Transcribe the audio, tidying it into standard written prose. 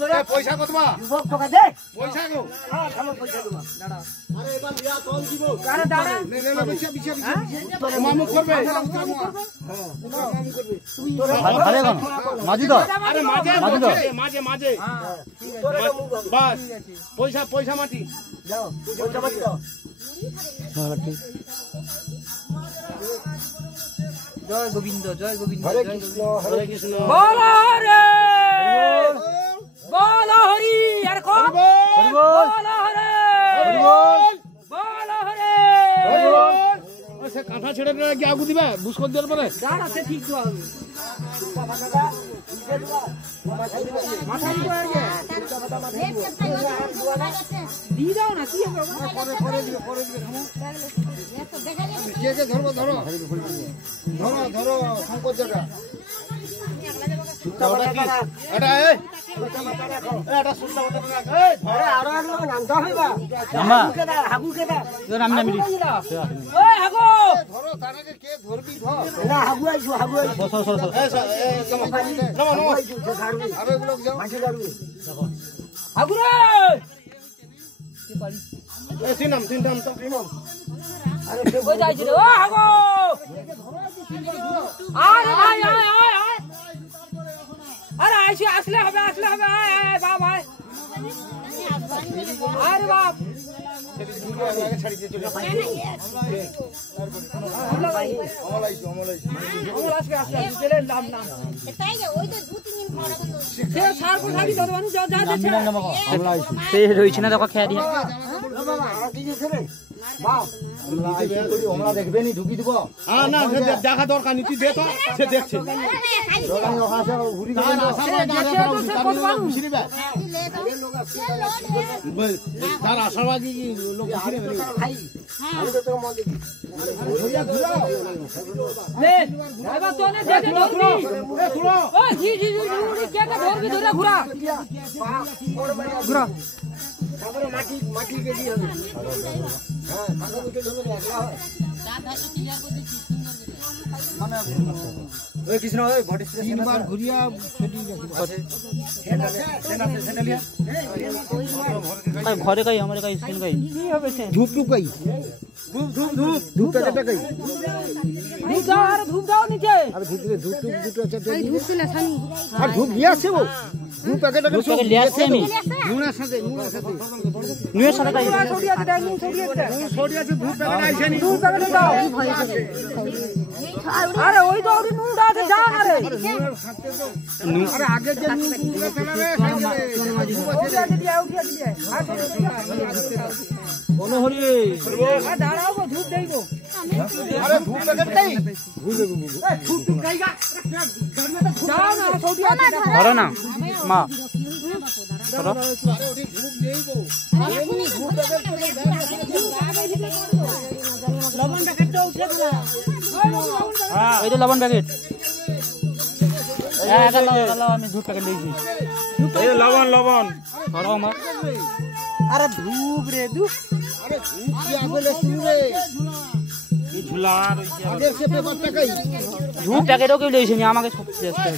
পয়সা কত বা যুবক টাকা দে পয়সা গো হ্যাঁ থামো পয়সা দেবা দাঁড়া আরে এবার লিয়া কোন দিব আরে দাঁড়া নে নে বিছা বিছা মামু করবে হ্যাঁ মামু করবে তুই আরে কোন মাঝি তো আরে মাঝে মাঝে মাঝে হ্যাঁ বাস পয়সা পয়সা মাটি যাও পয়সা মাটি দাও জয় গোবিন্দ জয় গোবিন্দ হরে কৃষ্ণ হরে কৃষ্ণ বল হরে বল হরি আর কোন হরি বল বল হরে হরি বল বল হরে হরি বল সে কাঁথা ছেড়ে দিলে কি আগু দিবা বুঝ করে দেওয়ার পরে দাঁড়া সে ঠিক তো হবে মাথা দিব আর দি দাও না কি হবে পরে দিবে কে কে ধরো ধরো ধরো ধরো সংকোচ জায়গা এটা এই এটা সুত্তা কথা রাখ এই আরে আরো লোক নামটা হইবা নামা হাগু কেদা তোর নাম নামি ওই হাগো ধরো তারাকে কে ধরবি ধর না হাগু আইছো সর সর সর এই নমো নমো আইছো যে খাড়বি আরে লোক যাও মাঝে খাড়বি হাগু রে এই তিন নাম তো আরে কই যাইছি রে ও হাগো আরে ভাই আয় আয় আয় আরে আইছি আসলে হবে আয় আয় বাপ ভাই আরে বাপ ছাড়ি দিয়ে চলে আমল আসবে আসলে চলে নাম নাম সে সার কো থাকি তো মানুষ যা যা যাচ্ছে সে রইছে না দেখো খেয়া দিয়া বাবা আর কি আছে রে বাপ আমরা দেখবে নি ঢুকি দিব হ্যাঁ না সে দেখা দরকার নি তুই দে তো সে দেখছে দোকানে ওখানে ঘুরি না না তার আশাবাদী লোক ঘিরে ভাই আমি তো তোর মন দেখি লে এবার তো নে দে ধরবি ও জি জি জি কে কে ধরবি ধরে ঘুরা ঘুরা তারপরে মাটি বেশি হবে হ্যাঁ কাকা দুটো ধরে লাগলা হয় ওই কৃষ্ণ ওই বডি স্প্রে তিনবার ঘুরিয়া ফেটি কাই ঘরে কাই আমারে কাই স্কিন কাই কি হবে সে ধূপ ধূপ কই ধূপ প্যাকেটটা কই ধূপ দাও আর ধূপ দাও নিচে আরে ভিতরে ধূপ টুপ দুটো আছে আর ধূপ নিয়ে আসছে ও ধূপ প্যাকেটটা ধূপ প্যাকেট লিয়ে আসছে আমি নুনের সাথে নিয়ে সাথে কাই ছড়ি আছে দেখ ছড়ি আছে ছড়ি আছে ধূপ প্যাকেট আইছে নি ধূপ প্যাকেট দাও আরে ওই তো ওই নুনটা আছে যা না রে আরে আগে যে নুনগুলো ফেলাবে উঠিয়া দিয়ে কোন হরি দাঁড়াও ধূপ দেইবো আরে ধূপ প্যাকেট নাই যাও না ছড়ি আছে ধরো না মা ধরো ধূপ নেইবো লবণ প্যাকেটটা উঠে দিলা এই যে লবণ প্যাকেট এটা লাও আমি ধূপ প্যাকেট লইছি এই লবণ ধরো মা আরে ধূপ রে ধূপ আরে ধূপ কি আগলে শুনরে এই ঝুলা রইছে আগে সে পেপারটা কই ধূপ প্যাকেটও কেউ লইছে নি আমাকে সব শেষ করে